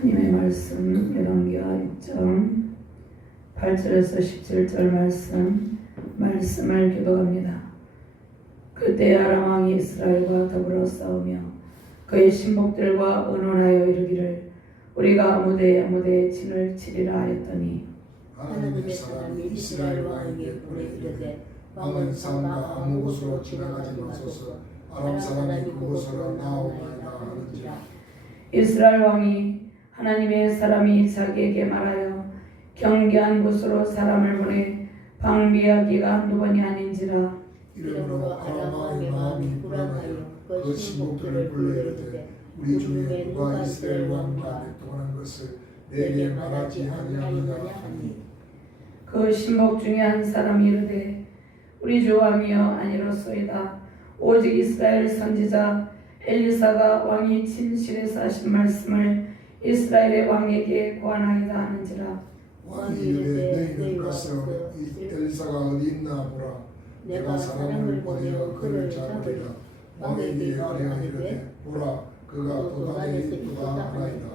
하나님의 말씀 열왕기하 6장 8절에서 17절 말씀을 교독합니다. 그때 아람 왕이 이스라엘과 더불어 싸우며 그의 신복들과 의논하여 이르기를 우리가 아무데에 진을 치리라 하였더니 하나님의 사람이 이스라엘 왕에게 보내 이르되 왕은 산과 아무 곳으로 지나가지 마소서 아람 사람이 그곳으로 나오나이다 하는지라. 이스라엘 왕이 하나님의 사람이 자기에게 말하여 경계한 곳으로 사람을 보내 방비하기가 한두 번이 아닌지라. 이러므로 아람 왕의 마음이 불안하여 그 신복들을 불러 이르되 우리 중에 누가 이스라엘 왕과 동하는 것을 내게 말하지 아니하느냐 하니 그 신복 중에 한 사람이 이르되 우리 주 왕이여 아니로소이다. 오직 이스라엘 선지자 엘리사가 왕이 침실에서 하신 말씀을 이스라엘의 왕에게 고하나이다 하는지라. 왕이 이르되 너희는 가서 엘리사가 어디 있나 보라. 내가 사람을 보내어 그를 잡으리라. 왕에게 아뢰하니되 보라 그가 도단에서 있도다 하나이다.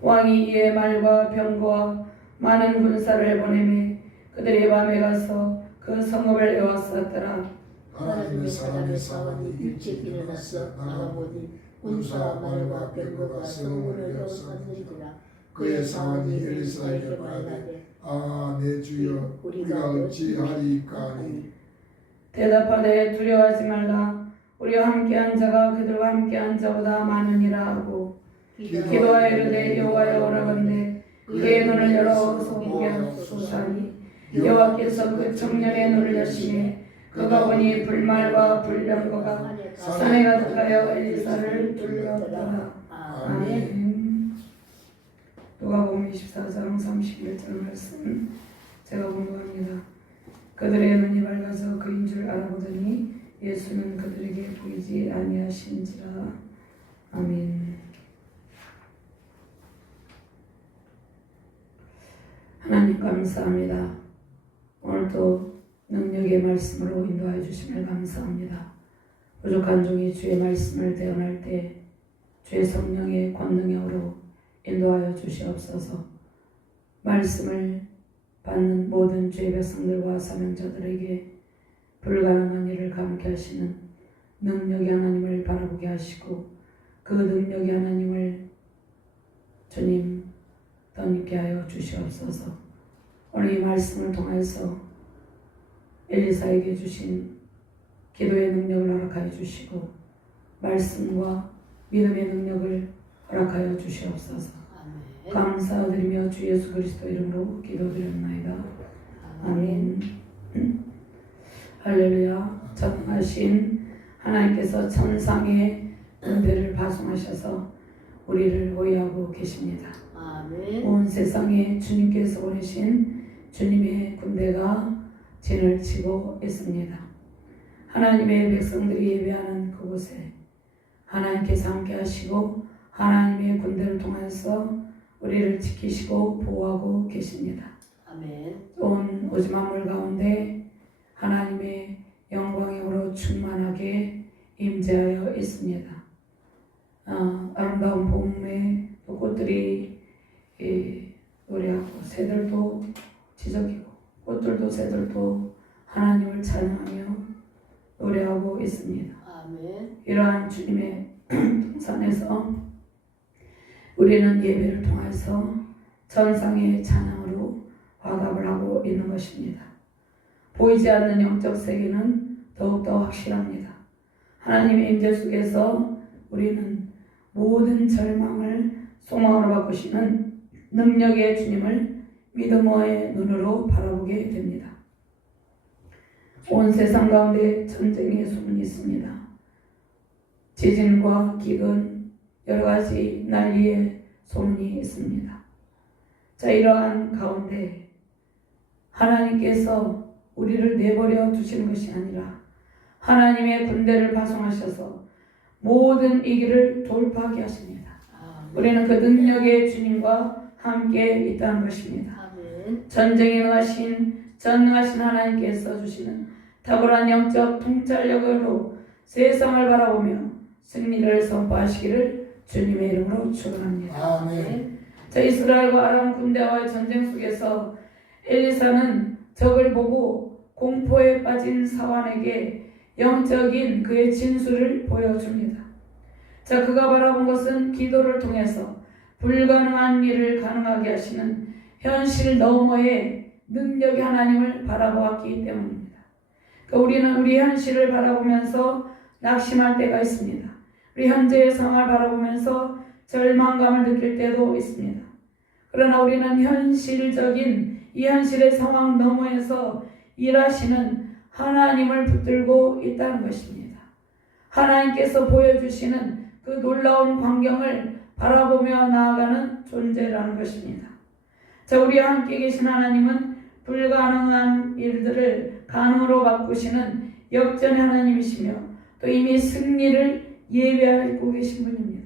왕이 이에 말과 병거와 많은 군사를 보내매 그들이 밤에 가서 그 성읍을 에워쌌더라. 하나님의 사람의 사원이 일찍 일어나서 나가보니 군사와 말과 병거가 성문을 에워쌌느니라. 그의 사원이 엘리사에게 말하되 내 주여 우리가 어찌하리까 하니 대답하되 두려워하지 말라. 우리와 함께한 자가 그들과 함께한 자보다 많으니라 하고 기도하여 이르되 여호와여 오라건대 그의 눈을 열어서 보게 하옵소서 하니 여호와께서 그 청년의 눈을 여시매 그가 보니 불말과 불병거가 산에 가득하여 엘리사를 둘렀더라. 아멘. 누가복음 24장 31절 말씀 제가 공부합니다. 그들의 눈이 밝아서 그인 줄 알아보더니 예수는 그들에게 보이지 아니하신지라. 아멘. 하나님 감사합니다. 오늘도 능력의 말씀으로 인도하여 주심을 감사합니다. 부족한 종이 주의 말씀을 대언할 때 주의 성령의 권능으로 인도하여 주시옵소서. 말씀을 받는 모든 주의 백성들과 사명자들에게 불가능한 일을 감게 하시는 능력의 하나님을 바라보게 하시고 그 능력의 하나님을 주님 덧입게 하여 주시옵소서. 오늘 이 말씀을 통해서 엘리사에게 주신 기도의 능력을 허락하여 주시고 말씀과 믿음의 능력을 허락하여 주시옵소서. 감사드리며 주 예수 그리스도 이름으로 기도드렸나이다. 아멘. 할렐루야. 전능하신 하나님께서 천상의 은혜를 파송하셔서 우리를 보호하고 계십니다. 아멘. 온 세상에 주님께서 보내신 주님의 군대가 진을 치고 있습니다. 하나님의 백성들이 예배하는 그곳에 하나님께서 함께 하시고 하나님의 군대를 통해서 우리를 지키시고 보호하고 계십니다. 아멘. 온 오지 만물 가운데 하나님의 영광으로 충만하게 임재하여 있습니다. 아름다운 봄에 꽃들이 노래하고 새들도 지저귀고 꽃들도 새들도 하나님을 찬양하며 노래하고 있습니다. 아멘. 이러한 주님의 동산에서 우리는 예배를 통해서 전상의 찬양으로 화답을 하고 있는 것입니다. 보이지 않는 영적 세계는 더욱더 확실합니다. 하나님의 임재 속에서 우리는 모든 절망을 소망으로 바꾸시는 능력의 주님을 믿음의 눈으로 바라보게 됩니다. 온 세상 가운데 전쟁의 소문이 있습니다. 지진과 기근, 여러 가지 난리의 소문이 있습니다. 자, 이러한 가운데 하나님께서 우리를 내버려 두시는 것이 아니라 하나님의 군대를 파송하셔서 모든 이 길을 돌파하게 하십니다. 우리는 그 능력의 주님과 함께 있다는 것입니다. 아멘. 전쟁에 전능하신 하나님께서 주시는 탁월한 영적 통찰력으로 세상을 바라보며 승리를 선포하시기를 주님의 이름으로 축원합니다. 아멘. 자, 이스라엘과 아람 군대와의 전쟁 속에서 엘리사는 적을 보고 공포에 빠진 사환에게 영적인 그의 진술을 보여줍니다. 자, 그가 바라본 것은 기도를 통해서 불가능한 일을 가능하게 하시는 현실 너머의 능력의 하나님을 바라보았기 때문입니다. 그러니까 우리는 우리 현실을 바라보면서 낙심할 때가 있습니다. 우리 현재의 상황을 바라보면서 절망감을 느낄 때도 있습니다. 그러나 우리는 현실적인 이 현실의 상황 너머에서 일하시는 하나님을 붙들고 있다는 것입니다. 하나님께서 보여주시는 그 놀라운 광경을 바라보며 나아가는 존재라는 것입니다. 자, 우리와 함께 계신 하나님은 불가능한 일들을 가능으로 바꾸시는 역전의 하나님이시며 또 이미 승리를 예비하고 계신 분입니다.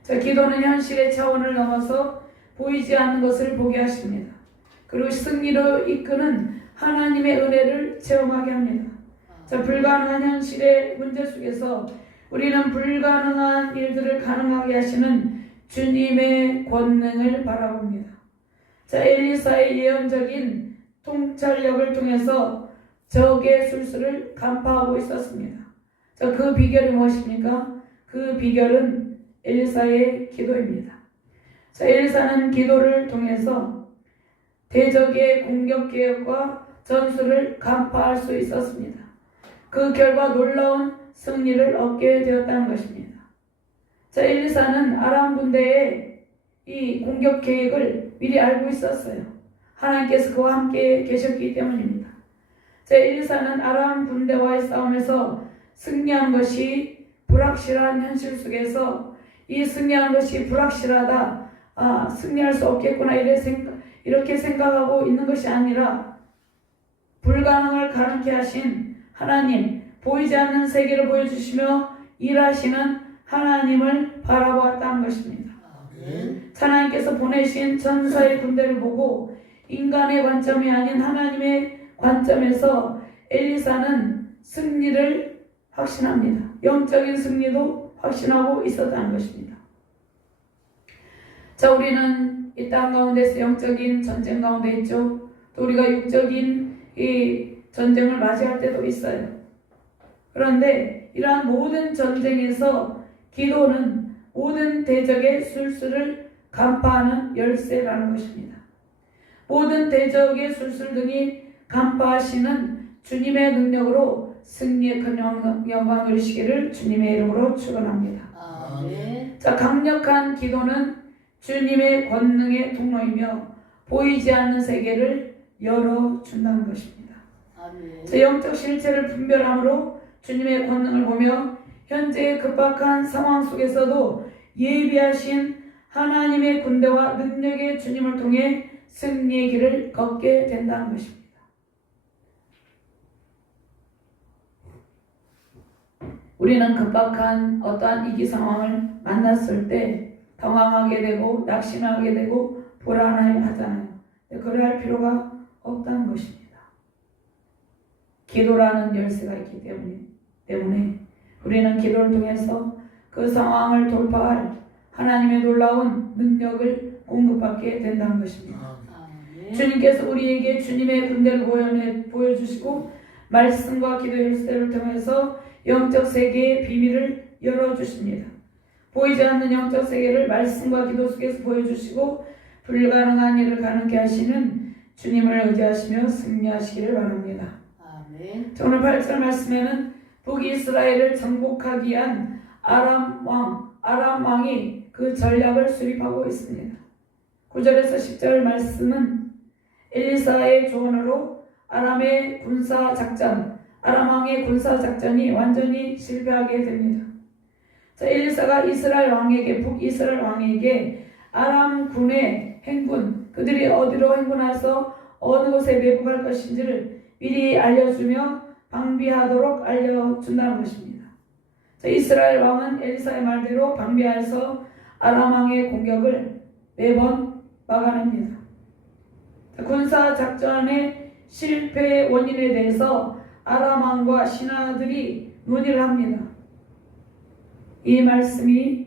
자, 기도는 현실의 차원을 넘어서 보이지 않는 것을 보게 하십니다. 그리고 승리로 이끄는 하나님의 은혜를 체험하게 합니다. 자, 불가능한 현실의 문제 속에서 우리는 불가능한 일들을 가능하게 하시는 주님의 권능을 바라봅니다. 자, 엘리사의 예언적인 통찰력을 통해서 적의 술수를 간파하고 있었습니다. 자, 그 비결이 무엇입니까? 그 비결은 엘리사의 기도입니다. 자, 엘리사는 기도를 통해서 대적의 공격 계획과 전술을 간파할 수 있었습니다. 그 결과 놀라운 승리를 얻게 되었다는 것입니다. 자, 엘리사는 아람 군대의 이 공격 계획을 미리 알고 있었어요. 하나님께서 그와 함께 계셨기 때문입니다. 자, 엘리사는 아람 군대와의 싸움에서 승리한 것이 불확실한 현실 속에서 이 승리한 것이 불확실하다, 승리할 수 없겠구나 이렇게 생각하고 있는 것이 아니라 불가능을 가능케 하신 하나님, 보이지 않는 세계를 보여주시며 일하시는 하나님을 바라보았다는 것입니다. 하나님께서 보내신 천사의 군대를 보고 인간의 관점이 아닌 하나님의 관점에서 엘리사는 승리를 확신합니다. 영적인 승리도 확신하고 있었다는 것입니다. 자, 우리는 이 땅 가운데서 영적인 전쟁 가운데 있죠. 또 우리가 육적인 이 전쟁을 맞이할 때도 있어요. 그런데 이러한 모든 전쟁에서 기도는 모든 대적의 술수를 간파하는 열쇠라는 것입니다. 모든 대적의 술수를 등이 간파하시는 주님의 능력으로 승리의 큰 영광 누리시기를 주님의 이름으로 축원합니다. 아멘. 자, 강력한 기도는 주님의 권능의 통로이며 보이지 않는 세계를 열어준다는 것입니다. 아멘. 자, 영적 실체를 분별함으로 주님의 권능을 보며 현재의 급박한 상황 속에서도 예비하신 하나님의 군대와 능력의 주님을 통해 승리의 길을 걷게 된다는 것입니다. 우리는 급박한 어떠한 위기 상황을 만났을 때 당황하게 되고 낙심하게 되고 불안해 하잖아요. 그럴 필요가 없다는 것입니다. 기도라는 열쇠가 있기 때문에 우리는 기도를 통해서 그 상황을 돌파할 하나님의 놀라운 능력을 공급받게 된다는 것입니다. 아멘. 주님께서 우리에게 주님의 군대를 보여주시고 말씀과 기도 열쇠를 통해서 영적 세계의 비밀을 열어주십니다. 보이지 않는 영적 세계를 말씀과 기도 속에서 보여주시고 불가능한 일을 가능케 하시는 주님을 의지하시며 승리하시기를 바랍니다. 아멘. 오늘 8절 말씀에는 북이스라엘을 정복하기 위한 아람 왕이 그 전략을 수립하고 있습니다. 9절에서 10절 말씀은 엘리사의 조언으로 아람 왕의 군사 작전이 완전히 실패하게 됩니다. 자, 엘리사가 북이스라엘 왕에게 아람 군의 행군, 그들이 어디로 행군해서 어느 곳에 매복할 것인지를 미리 알려주며 방비하도록 알려준다는 것입니다. 자, 이스라엘 왕은 엘리사의 말대로 방비하여서 아람 왕의 공격을 매번 막아냅니다. 자, 군사 작전의 실패의 원인에 대해서 아람 왕과 신하들이 논의를 합니다. 이 말씀이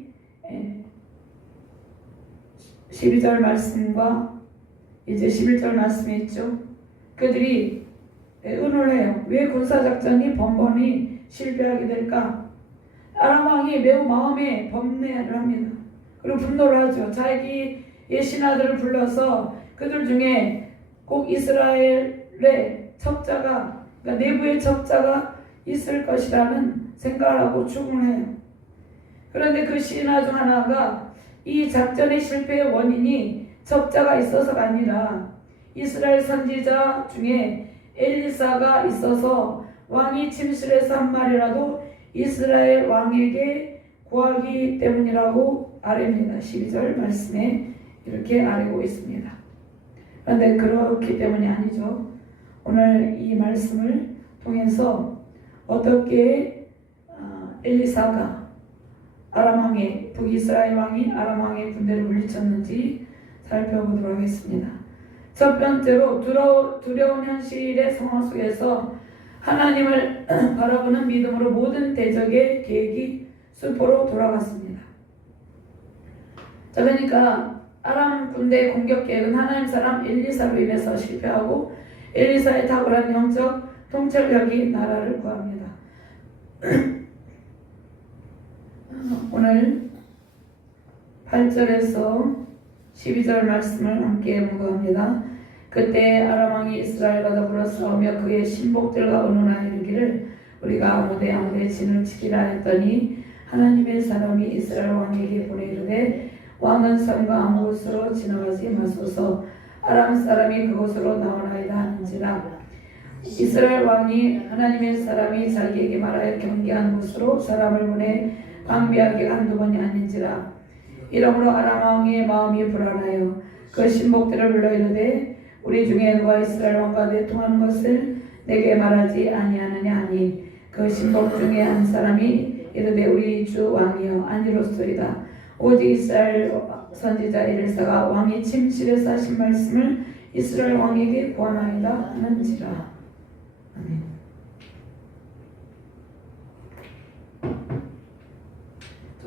12절 말씀과 이제 11절 말씀이 있죠. 그들이 의논을 해요. 왜 군사작전이 번번이 실패하게 될까? 아람 왕이 매우 마음에 범내를 합니다. 그리고 분노를 하죠. 자기의 신하들을 불러서 그들 중에 꼭 이스라엘의 척자가, 그러니까 내부의 척자가 있을 것이라는 생각을 하고 추궁을 해요. 그런데 그 신하 중 하나가 이 작전의 실패의 원인이 척자가 있어서가 아니라 이스라엘 선지자 중에 엘리사가 있어서 왕이 침실에서 한 말이라도 이스라엘 왕에게 구하기 때문이라고 아뢰입니다. 12절 말씀에 이렇게 아뢰고 있습니다. 그런데 그렇기 때문이 아니죠. 오늘 이 말씀을 통해서 어떻게 엘리사가 아람 왕의, 북이스라엘 왕이 아람 왕의 군대를 물리쳤는지 살펴보도록 하겠습니다. 첫 번째로 두려운 현실의 상황 속에서 하나님을 바라보는 믿음으로 모든 대적의 계획이 수포로 돌아갔습니다. 자, 그러니까 아람 군대의 공격 계획은 하나님 사람 엘리사로 인해서 실패하고 엘리사의 탁월한 영적 통찰력이 나라를 구합니다. 오늘 8절에서 12절 말씀을 함께 묵어합니다. 그때 아람 왕이 이스라엘과 더불어 싸우며 그의 신복들과 의논하여 이르기를 우리가 아무데 진을 치리라 했더니 하나님의 사람이 이스라엘 왕에게 보내 이르되 왕은 성과 아무 곳으로 지나가지 마소서 아람 사람이 그곳으로 나오나이다 하는지라. 이스라엘 왕이 하나님의 사람이 자기에게 말하여 경계한 곳으로 사람을 보내 방비하게 한두 번이 아닌지라. 이러므로 아람 왕의 마음이 불안하여 그 신복들을 불러 이르되 우리 중에 누가 이스라엘 왕과 내통하는 것을 내게 말하지 아니하느냐 하니 그 신복 중에 한 사람이 이르되 우리 주 왕이여 아니로소이다. 오직 이스라엘 선지자 엘리사가 왕이 침실에서 하신 말씀을 이스라엘 왕에게 구하나이다 하는지라. 아멘.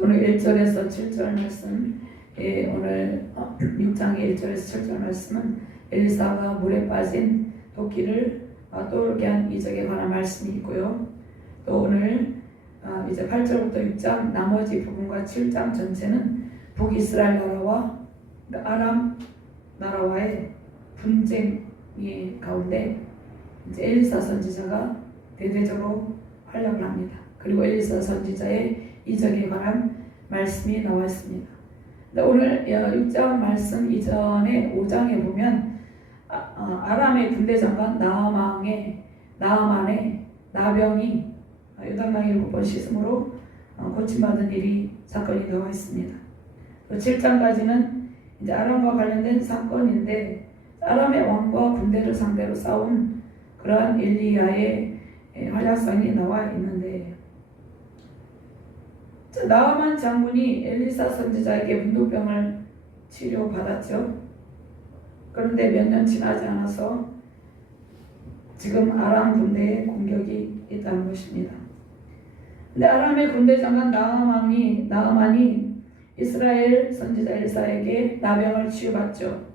오늘 1절에서 7절 말씀, 오늘 6장의 1절에서 7절 말씀은 엘리사가 물에 빠진 도끼를 떠오르게 한 이적에 관한 말씀이 있고요. 또 오늘 이제 8절부터 6장 나머지 부분과 7장 전체는 북이스라엘 나라와 아람 나라와의 분쟁이 가운데 이제 엘리사 선지자가 대대적으로 활약을 합니다. 그리고 엘리사 선지자의 이적에 관한 말씀이 나와 있습니다. 오늘 6장 말씀 이전에 5장에 보면 아람의 군대 장관 나아만의 나병이 요단강에 7번 씻음으로 고침받은 사건이 나와 있습니다. 7장까지는 이제 아람과 관련된 사건인데 아람의 왕과 군대를 상대로 싸운 그러한 엘리야의 활약상이 나와 있는데 나아만 장군이 엘리사 선지자에게 문둥병을 치료받았죠. 그런데 몇 년 지나지 않아서 지금 아람 군대의 공격이 있다는 것입니다. 근데 아람의 군대 장관 나아만이 이스라엘 선지자 엘리사에게 나병을 치유받죠.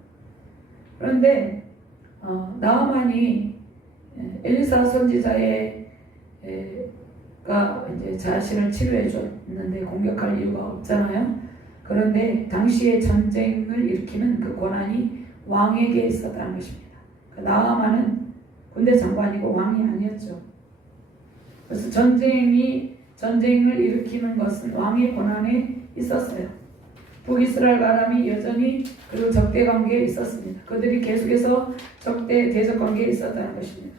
그런데 나아만이 엘리사 선지자가 이제 자신을 치료해 줬는데 공격할 이유가 없잖아요. 그런데 당시에 전쟁을 일으키는 그 권한이 왕에게 있었다는 것입니다. 나아만은 군대 장관이고 왕이 아니었죠. 그래서 전쟁을 일으키는 것은 왕의 권한에 있었어요. 북이스라엘과 아람이 여전히 그리고 적대 관계에 있었습니다. 그들이 계속해서 대적 관계에 있었다는 것입니다.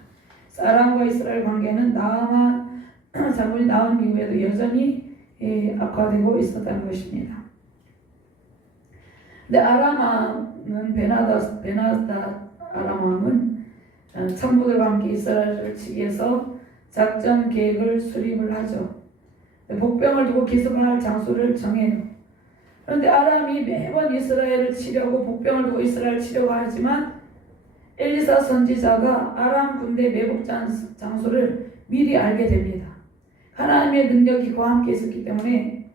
아람과 이스라엘 관계는 나아만 장군이 나온 이후에도 여전히 악화되고 있었다는 것입니다. 근데 아람 왕은 베나다 아람 왕은 천부들과 함께 이스라엘을 치기 위해서 작전 계획을 수립을 하죠. 복병을 두고 기습할 장소를 정해요. 그런데 아람이 매번 이스라엘을 치려고 복병을 두고 이스라엘을 치려고 하지만 엘리사 선지자가 아람 군대 매복 장소를 미리 알게 됩니다. 하나님의 능력이 그와 함께 있었기 때문에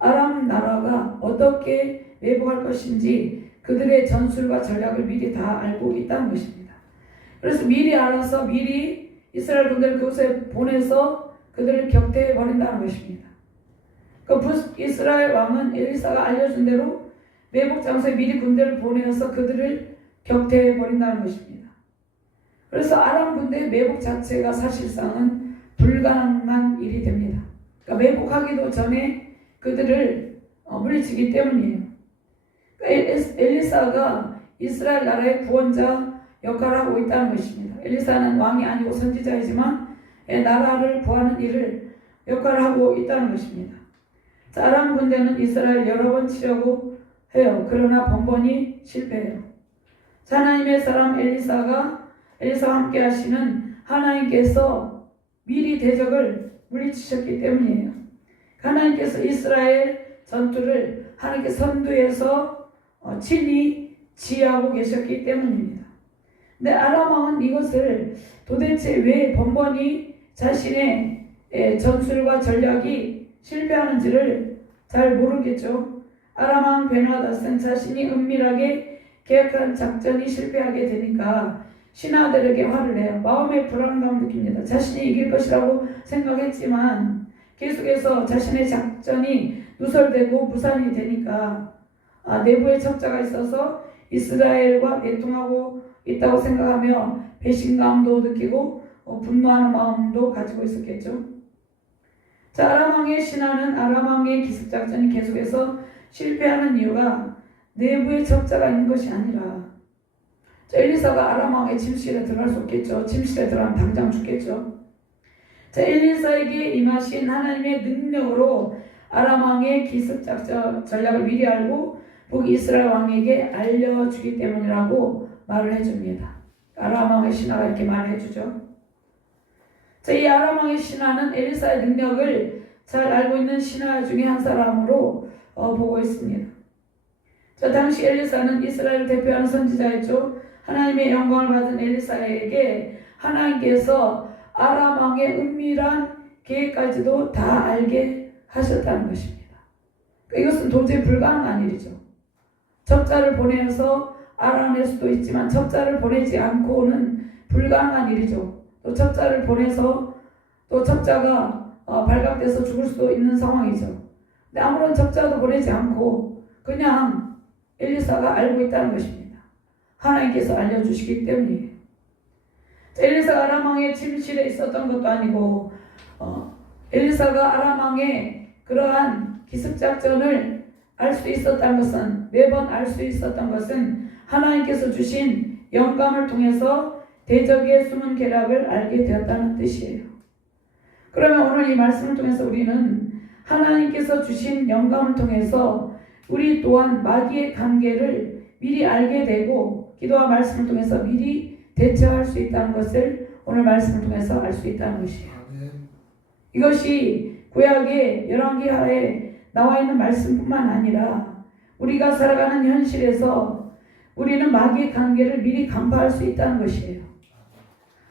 아람 나라가 어떻게 매복할 것인지 그들의 전술과 전략을 미리 다 알고 있다는 것입니다. 그래서 미리 알아서 미리 이스라엘 군대를 그곳에 보내서 그들을 격퇴해 버린다는 것입니다. 그 이스라엘 왕은 엘리사가 알려준 대로 매복 장소에 미리 군대를 보내서 그들을 격퇴해 버린다는 것입니다. 그래서 아람 군대의 매복 자체가 사실상은 불가능한 일이 됩니다. 그러니까 매복하기도 전에 그들을 물리치기 때문이에요. 엘리사가 이스라엘 나라의 구원자 역할을 하고 있다는 것입니다. 엘리사는 왕이 아니고 선지자이지만 나라를 구하는 일을 역할을 하고 있다는 것입니다. 자, 아람 군대는 이스라엘 여러 번 치려고 해요. 그러나 번번이 실패해요. 자, 하나님의 사람 엘리사와 함께 하시는 하나님께서 미리 대적을 물리치셨기 때문이에요. 하나님께서 이스라엘 전투를 하나님께 선두에서 친히 지휘하고 계셨기 때문입니다. 근데 아람 왕은 이것을 도대체 왜 번번이 자신의 전술과 전략이 실패하는지를 잘 모르겠죠. 아람 왕 베나닷은 자신이 은밀하게 계획한 작전이 실패하게 되니까 신하들에게 화를 내요. 마음의 불안감을 느낍니다. 자신이 이길 것이라고 생각했지만 계속해서 자신의 작전이 누설되고 무산이 되니까 내부에 척자가 있어서 이스라엘과 내통하고 있다고 생각하며 배신감도 느끼고 분노하는 마음도 가지고 있었겠죠. 자, 아람 왕의 신하는 아람 왕의 기습작전이 계속해서 실패하는 이유가 내부에 척자가 있는 것이 아니라 엘리사가 아람 왕의 침실에 들어갈 수 없겠죠. 침실에 들어가면 당장 죽겠죠. 자, 엘리사에게 임하신 하나님의 능력으로 아람 왕의 기습작전 전략을 미리 알고 북이스라엘 왕에게 알려주기 때문이라고 말을 해줍니다. 아람 왕의 신하가 이렇게 말을 해주죠. 자, 이 아람 왕의 신하는 엘리사의 능력을 잘 알고 있는 신하 중에 한 사람으로 보고 있습니다. 자, 당시 엘리사는 이스라엘을 대표하는 선지자였죠. 하나님의 영광을 받은 엘리사에게 하나님께서 아람 왕의 은밀한 계획까지도 다 알게 하셨다는 것입니다. 이것은 도저히 불가능한 일이죠. 첩자를 보내서 알아낼 수도 있지만 첩자를 보내지 않고는 불가능한 일이죠. 또 첩자를 보내서 또 첩자가 발각돼서 죽을 수도 있는 상황이죠. 근데 아무런 첩자도 보내지 않고 그냥 엘리사가 알고 있다는 것입니다. 하나님께서 알려주시기 때문이에요. 엘리사가 아람 왕의 침실에 있었던 것도 아니고 엘리사가 아람 왕의 그러한 기습작전을 알 수 있었다는 것은 매번 알 수 있었던 것은 하나님께서 주신 영감을 통해서 대적의 숨은 계략을 알게 되었다는 뜻이에요. 그러면 오늘 이 말씀을 통해서 우리는 하나님께서 주신 영감을 통해서 우리 또한 마귀의 관계를 미리 알게 되고 기도와 말씀을 통해서 미리 대처할 수 있다는 것을 오늘 말씀을 통해서 알 수 있다는 것이에요. 이것이 구약의 열왕기하에 나와 있는 말씀뿐만 아니라 우리가 살아가는 현실에서 우리는 마귀의 관계를 미리 간파할 수 있다는 것이에요.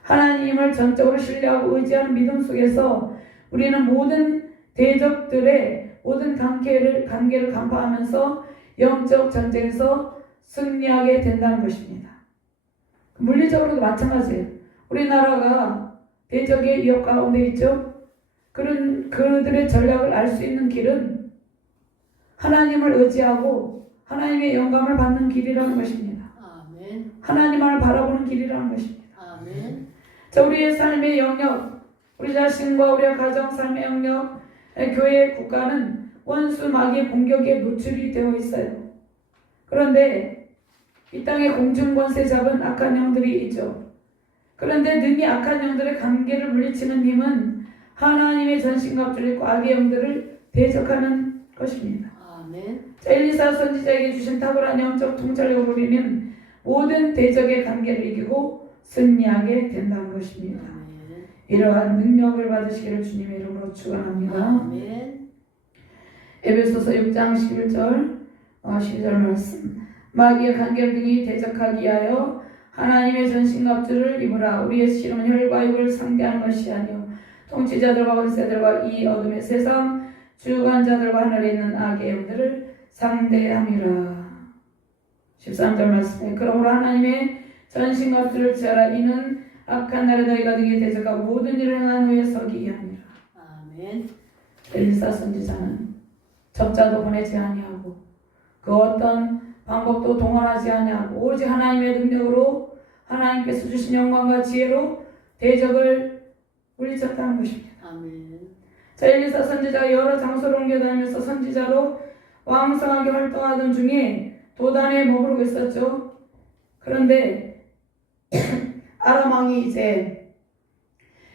하나님을 전적으로 신뢰하고 의지하는 믿음 속에서 우리는 모든 대적들의 모든 관계를 간파하면서 영적 전쟁에서 승리하게 된다는 것입니다. 물리적으로도 마찬가지예요. 우리나라가 대적의 위협 가운데 있죠. 그들의 전략을 알 수 있는 길은 하나님을 의지하고 하나님의 영감을 받는 길이라는 것입니다. 아멘. 하나님을 바라보는 길이라는 것입니다. 아멘. 자, 우리의 삶의 영역, 우리 자신과 우리의 가정 삶의 영역, 교회 국가는 원수 마귀의 공격에 노출이 되어 있어요. 그런데 이 땅에 공중권세 잡은 악한 영들이 있죠. 그런데 능히 악한 영들의 관계를 물리치는 힘은 하나님의 전신갑주를 입고 악의 영들을 대적하는 것입니다. 아멘. 자, 엘리사 선지자에게 주신 탁월한 영적 통찰력으로 우리는 모든 대적의 관계를 이기고 승리하게 된다는 것입니다. 아멘. 이러한 능력을 받으시기를 주님의 이름으로 축원합니다. 아멘. 에베소서 6장 11절 12절 말씀. 마귀의 관계를 등이 대적하기 위하여 하나님의 전신갑주를 입으라. 우리의 씨름은 혈과 육을 상대하는 것이 아니요 통치자들과 권세들과 이 어둠의 세상 주관자들과 하늘에 있는 악의 영들을 상대함이라. 13절 말씀에 그러므로 하나님의 전신 것들을 취하라. 이는 악한 날에 너희가 등에 대적하고 모든 일을 행한 후에 서기게 합니다. 아멘. 엘리사 선지자는 적자도 보내지 아니하고 그 어떤 방법도 동원하지 아니하고 오직 하나님의 능력으로 하나님께서 주신 영광과 지혜로 대적을 물리쳤다는 것입니다. 아멘. 자, 엘리사 선지자가 여러 장소를 옮겨다니면서 선지자로 왕성하게 활동하던 중에 도단에 머무르고 있었죠. 그런데 아람 왕이 이제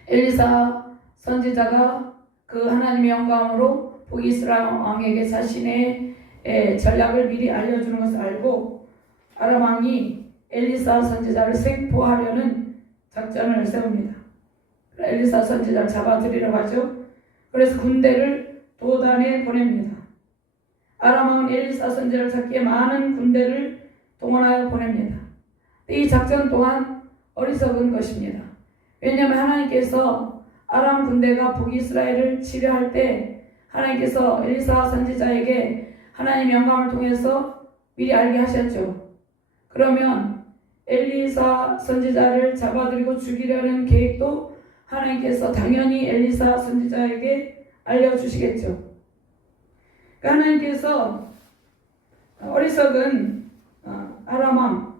엘리사 선지자가 그 하나님의 영광으로 북이스라엘 왕에게 자신의 전략을 미리 알려주는 것을 알고 아람 왕이 엘리사 선지자를 생포하려는 작전을 세웁니다. 엘리사 선지자를 잡아들이려고 하죠. 그래서 군대를 도단에 보냅니다. 아람 왕은 엘리사 선지자를 잡기에 많은 군대를 동원하여 보냅니다. 이 작전 또한 어리석은 것입니다. 왜냐하면 하나님께서 아람 군대가 북이스라엘을 치려할 때 하나님께서 엘리사 선지자에게 하나님 영광을 통해서 미리 알게 하셨죠. 그러면 엘리사 선지자를 잡아들이고 죽이려는 계획도 하나님께서 당연히 엘리사 선지자에게 알려주시겠죠. 그러니까 하나님께서 어리석은 아람왕은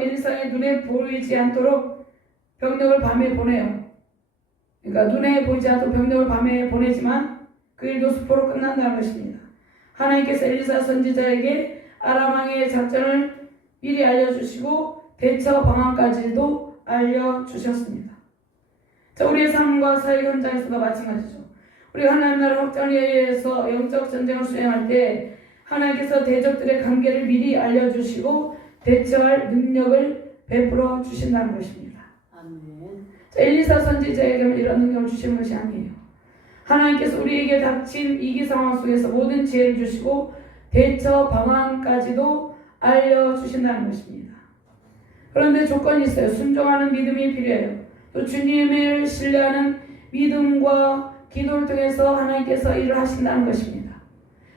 엘리사의 눈에 보이지 않도록 병력을 밤에 보내요. 그러니까 눈에 보이지 않도록 병력을 밤에 보내지만 그 일도 수포로 끝난다는 것입니다. 하나님께서 엘리사 선지자에게 아람왕의 작전을 미리 알려주시고 대처 방안까지도 알려주셨습니다. 자, 우리의 삶과 사회 현장에서도 마찬가지죠. 우리가 하나님 나라 확장에 의해서 영적 전쟁을 수행할 때 하나님께서 대적들의 관계를 미리 알려주시고 대처할 능력을 베풀어 주신다는 것입니다. 아멘. 자, 엘리사 선지자에게는 이런 능력을 주시는 것이 아니에요. 하나님께서 우리에게 닥친 위기 상황 속에서 모든 지혜를 주시고 대처 방안까지도 알려주신다는 것입니다. 그런데 조건이 있어요. 순종하는 믿음이 필요해요. 또 주님을 신뢰하는 믿음과 기도를 통해서 하나님께서 일을 하신다는 것입니다.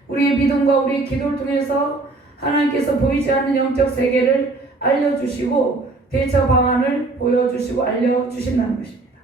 우리의 믿음과 우리의 기도를 통해서 하나님께서 보이지 않는 영적 세계를 알려주시고 대처 방안을 보여주시고 알려주신다는 것입니다.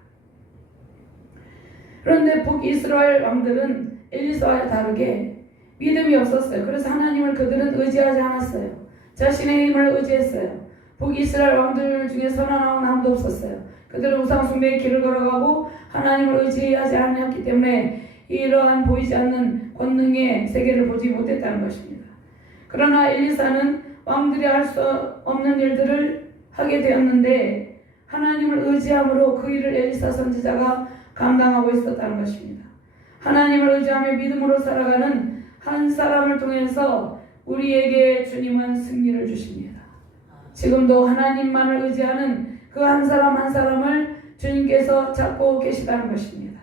그런데 북이스라엘 왕들은 엘리사와 다르게 믿음이 없었어요. 그래서 하나님을 그들은 의지하지 않았어요. 자신의 힘을 의지했어요. 북이스라엘 왕들 중에 선한 왕은 아무도 없었어요. 그들은 우상숭배의 길을 걸어가고 하나님을 의지하지 않았기 때문에 이러한 보이지 않는 권능의 세계를 보지 못했다는 것입니다. 그러나 엘리사는 왕들이 할 수 없는 일들을 하게 되었는데 하나님을 의지함으로 그 일을 엘리사 선지자가 감당하고 있었다는 것입니다. 하나님을 의지하며 믿음으로 살아가는 한 사람을 통해서 우리에게 주님은 승리를 주십니다. 지금도 하나님만을 의지하는 그 한 사람 한 사람을 주님께서 찾고 계시다는 것입니다.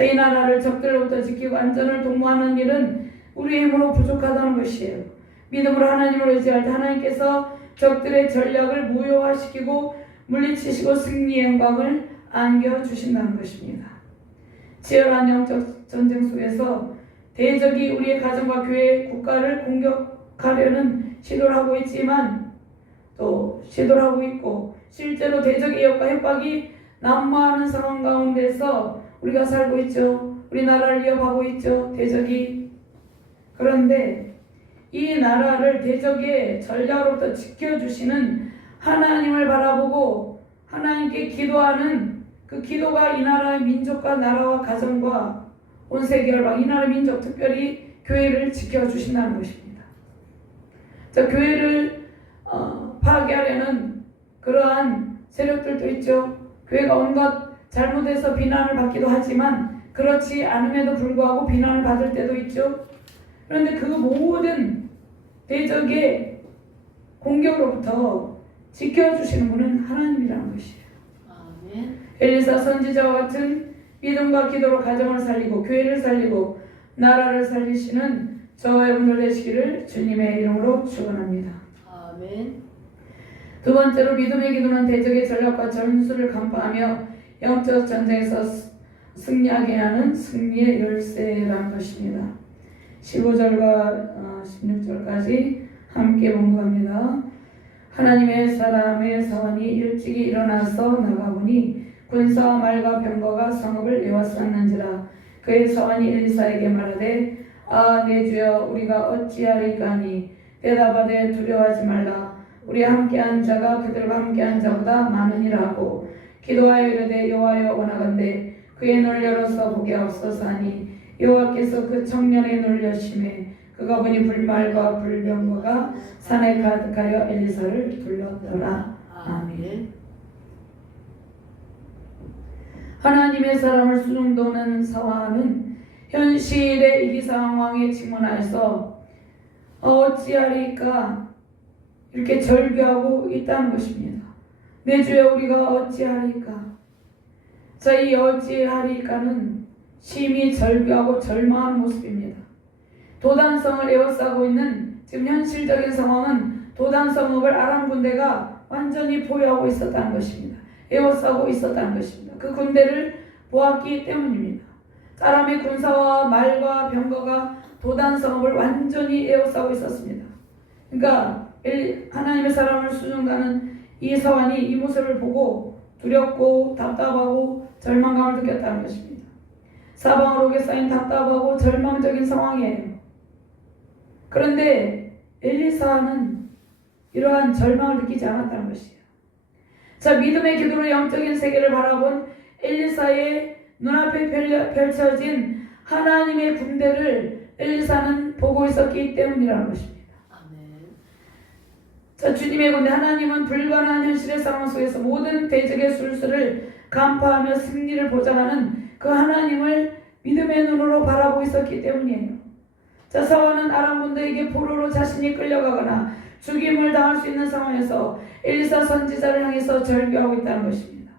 이 나라를 적들로부터 지키고 안전을 도모하는 일은 우리의 힘으로 부족하다는 것이에요. 믿음으로 하나님을 의지할 때 하나님께서 적들의 전략을 무효화시키고 물리치시고 승리의 영광을 안겨주신다는 것입니다. 치열한 영적 전쟁 속에서 대적이 우리의 가정과 교회, 국가를 공격하려는 시도를 하고 있지만 또 시도를 하고 있고 실제로 대적의 역과 협박이 난무하는 상황 가운데서 우리가 살고 있죠. 우리나라를 위협하고 있죠. 대적이. 그런데 이 나라를 대적의 전략으로부터 지켜주시는 하나님을 바라보고 하나님께 기도하는 그 기도가 이 나라의 민족과 나라와 가정과 온 세계 열방, 이 나라의 민족, 특별히 교회를 지켜주신다는 것입니다. 자, 교회를 파괴하려는 그러한 세력들도 있죠. 교회가 온갖 잘못해서 비난을 받기도 하지만 그렇지 않음에도 불구하고 비난을 받을 때도 있죠. 그런데 그 모든 대적의 공격으로부터 지켜주시는 분은 하나님이라는 것이에요. 아멘. 엘리사 선지자와 같은 믿음과 기도로 가정을 살리고 교회를 살리고 나라를 살리시는 저와 여러분들 되시기를 주님의 이름으로 축원합니다. 아멘. 두 번째로 믿음의 기도는 대적의 전략과 전술을 간파하며 영적 전쟁에서 승리하게 하는 승리의 열쇠라는 것입니다. 15절과 16절까지 함께 봉독합니다. 하나님의 사람의 사원이 일찍이 일어나서 나가보니 군사와 말과 병거가 성읍을 에워쌌는지라. 그의 사원이 엘리사에게 말하되 내 주여 우리가 어찌하리까 하니 대답하되 두려워하지 말라. 우리와 함께한 자가 그들과 함께한 자보다 많으니라 하고 기도하여 이르되 여호와여 원하건대 그의 눈을 열어서 보게 하옵소서 하니 여호와께서 그 청년의 눈을 여심해 그가 보니 불말과 불병거가 산에 가득하여 엘리사를 둘렀더라. 아멘. 하나님의 사람을 수중도는 사화는 현실의 위기 상황에 직면하여서 어찌하리까 이렇게 절규하고 있다는 것입니다. 내 주여 우리가 어찌하리까. 자, 이 어찌하리까는 심히 절규하고 절망하는 모습입니다. 도단성을 에워싸고 있는 지금 현실적인 상황은 도단성읍을 아람 군대가 완전히 포위하고 있었다는 것입니다. 에워싸고 있었다는 것입니다. 그 군대를 보았기 때문입니다. 아람의 군사와 말과 병거가 도단성읍을 완전히 에워싸고 있었습니다. 그러니까 하나님의 사람을 수중가는 이 사환이 이 모습을 보고 두렵고 답답하고 절망감을 느꼈다는 것입니다. 사방으로 쌓인 답답하고 절망적인 상황이에요. 그런데 엘리사는 이러한 절망을 느끼지 않았다는 것이에요. 자, 믿음의 기도로 영적인 세계를 바라본 엘리사의 눈앞에 펼쳐진 하나님의 군대를 엘리사는 보고 있었기 때문이라는 것입니다. 자, 주님의 군대 하나님은 불가능한 현실의 상황 속에서 모든 대적의 술수를 간파하며 승리를 보장하는 그 하나님을 믿음의 눈으로 바라보고 있었기 때문이에요. 자, 사울은 아람 군대에게 포로로 자신이 끌려가거나 죽임을 당할 수 있는 상황에서 엘리사 선지자를 향해서 절규하고 있다는 것입니다.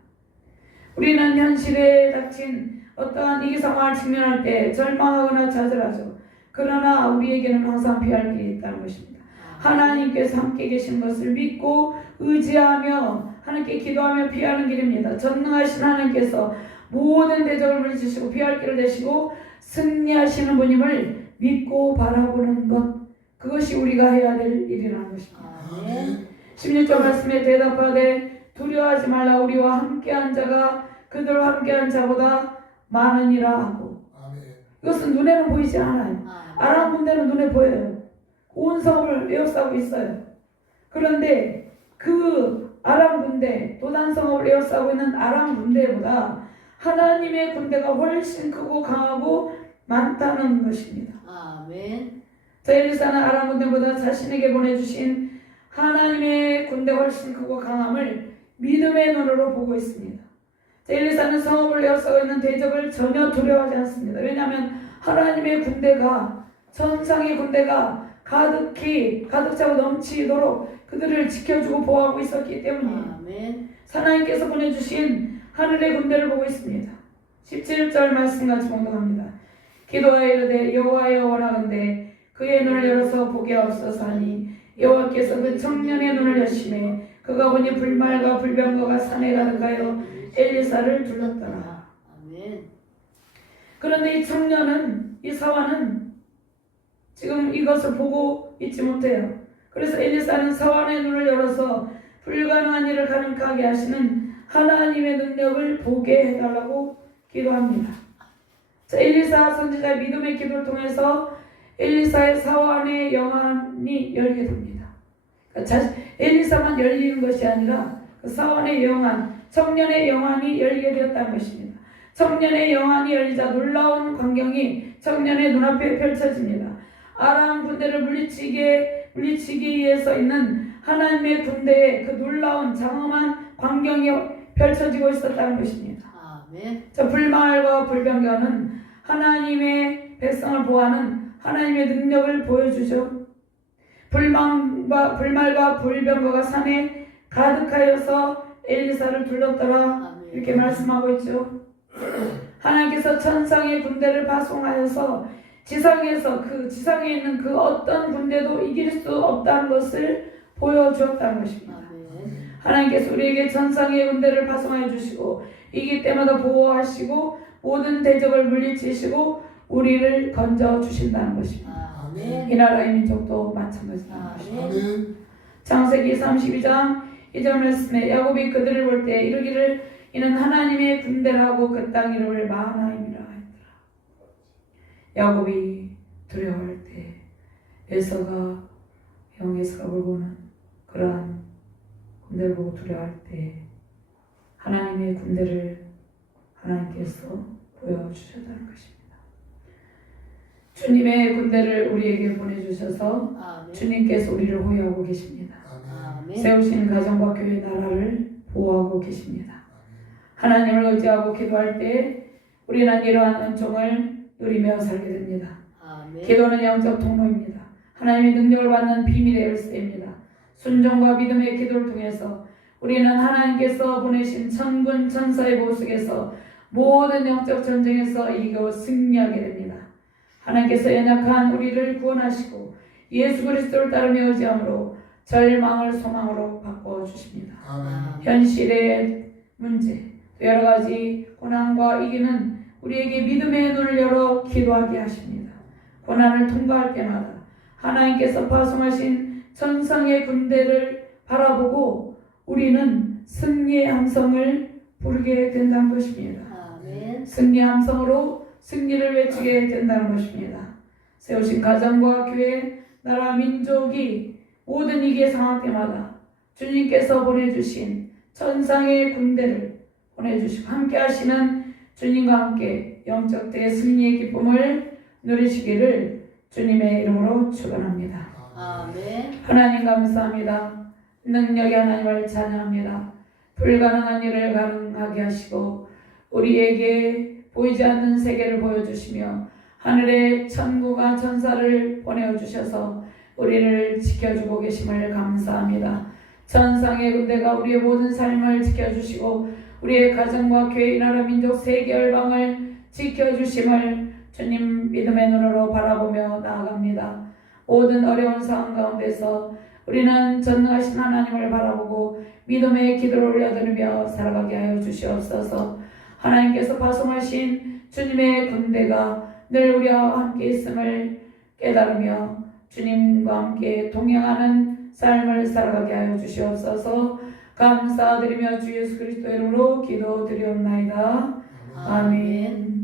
우리는 현실에 닥친 어떠한 위기 상황을 직면할 때 절망하거나 좌절하죠. 그러나 우리에게는 항상 피할 길이 있다는 것입니다. 하나님께서 함께 계신 것을 믿고 의지하며 하나님께 기도하며 피하는 길입니다. 전능하신 하나님께서 모든 대적을 물리치시고 피할 길을 내시고 승리하시는 분임을 믿고 바라보는 것, 그것이 우리가 해야 될 일이라는 것입니다. 16절 말씀에 대답하되 두려워하지 말라. 우리와 함께한 자가 그들과 함께한 자보다 많으니라 하고. 이것은 눈에는 보이지 않아요. 아람 군대는 눈에 보여요. 온 성을 에워싸고 있어요. 그런데 그 아람 군대, 도단성을 에워싸고 있는 아람 군대보다 하나님의 군대가 훨씬 크고 강하고 많다는 것입니다. 아멘. 자, 엘리사는 아람 군대보다 자신에게 보내주신 하나님의 군대가 훨씬 크고 강함을 믿음의 눈으로 보고 있습니다. 자, 엘리사는 성읍을 에워싸고 있는 대적을 전혀 두려워하지 않습니다. 왜냐하면 하나님의 군대가, 천상의 군대가 가득 차고 넘치도록 그들을 지켜주고 보호하고 있었기 때문이에요. 아멘. 하나님께서 보내주신 하늘의 군대를 보고 있습니다. 17절 말씀 같이 봉독합니다. 기도하여 이르되 여호와여 원하건대 그의 눈을 열어서 보게 하옵소서 하니 여호와께서 그 청년의 눈을 여심해 그가 보니 불말과 불병거가 산에 가득하여 엘리사를 둘렀더라. 아멘. 그런데 이 청년은, 이 사환은 지금 이것을 보고 있지 못해요. 그래서 엘리사는 사환의 눈을 열어서 불가능한 일을 가능하게 하시는 하나님의 능력을 보게 해달라고 기도합니다. 자, 엘리사 선지자의 믿음의 기도를 통해서 엘리사의 사환의 영안이 열게 됩니다. 그러니까 엘리사만 열리는 것이 아니라 그 사환의 영안, 청년의 영안이 열리게 되었다는 것입니다. 청년의 영안이 열리자 놀라운 광경이 청년의 눈앞에 펼쳐집니다. 아람 군대를 물리치기 위해서 있는 하나님의 군대의 그 놀라운 장엄한 광경이 펼쳐지고 있었다는 것입니다. 아멘. 자, 불말과 불병거는 하나님의 백성을 보호하는 하나님의 능력을 보여주죠. 불말과 불병거가 산에 가득하여서 엘리사를 둘렀더라. 이렇게 말씀하고 있죠. 하나님께서 천상의 군대를 파송하여서 지상에 있는 그 어떤 군대도 이길 수 없다는 것을 보여주었다는 것입니다. 하나님께서 우리에게 천상의 군대를 파송하여 주시고 이길 때마다 보호하시고 모든 대적을 물리치시고 우리를 건져 주신다는 것입니다. 아멘. 이 나라의 민족도 마찬가지입니다. 아멘. 창세기 32장 2절 말씀에 야곱이 그들을 볼 때 이르기를 이는 하나님의 군대라고 그 땅 이름을 마하나임이라 했더라. 야곱이 두려워할 때 에서가 에서가 보고는 그러한 군대를 보고 두려워할 때 하나님의 군대를 하나님께서 보여주셨다는 것입니다. 주님의 군대를 우리에게 보내주셔서 아멘. 주님께서 우리를 호위하고 계십니다. 아멘. 세우신 가정과 교회 나라를 보호하고 계십니다. 하나님을 의지하고 기도할 때 우리는 이러한 은총을 누리며 살게 됩니다. 아멘. 기도는 영적 통로입니다. 하나님의 능력을 받는 비밀의 열쇠입니다. 순종과 믿음의 기도를 통해서 우리는 하나님께서 보내신 천군 천사의 보석에서 모든 영적 전쟁에서 이겨 승리하게 됩니다. 하나님께서 연약한 우리를 구원하시고 예수 그리스도를 따르며 의지함으로 절망을 소망으로 바꿔 주십니다. 아멘. 현실의 문제, 여러 가지 고난과 이기는 우리에게 믿음의 눈을 열어 기도하게 하십니다. 고난을 통과할 때마다 하나님께서 파송하신 천상의 군대를 바라보고 우리는 승리의 함성을 부르게 된다는 것입니다. 아멘. 승리의 함성으로 승리를 외치게 된다는 것입니다. 세우신 가정과 교회, 나라, 민족이 모든 위기의 상황 때마다 주님께서 보내주신 천상의 군대를 보내주시고 함께 하시는 주님과 함께 영적 대승리의 기쁨을 누리시기를 주님의 이름으로 축원합니다. 아멘. 하나님 감사합니다. 능력의 하나님을 찬양합니다. 불가능한 일을 가능하게 하시고 우리에게 보이지 않는 세계를 보여주시며 하늘의 천구가 천사를 보내주셔서 우리를 지켜주고 계심을 감사합니다. 천상의 군대가 우리의 모든 삶을 지켜주시고 우리의 가정과 교회, 나라, 민족, 세계 열방을 지켜주심을 주님 믿음의 눈으로 바라보며 나아갑니다. 모든 어려운 상황 가운데서 우리는 전능하신 하나님을 바라보고 믿음의 기도를 올려드리며 살아가게 하여 주시옵소서. 하나님께서 파송하신 주님의 군대가 늘 우리와 함께 있음을 깨달으며 주님과 함께 동행하는 삶을 살아가게 하여 주시옵소서. 감사드리며 주 예수 그리스도 이름으로 기도드리옵나이다. 아멘.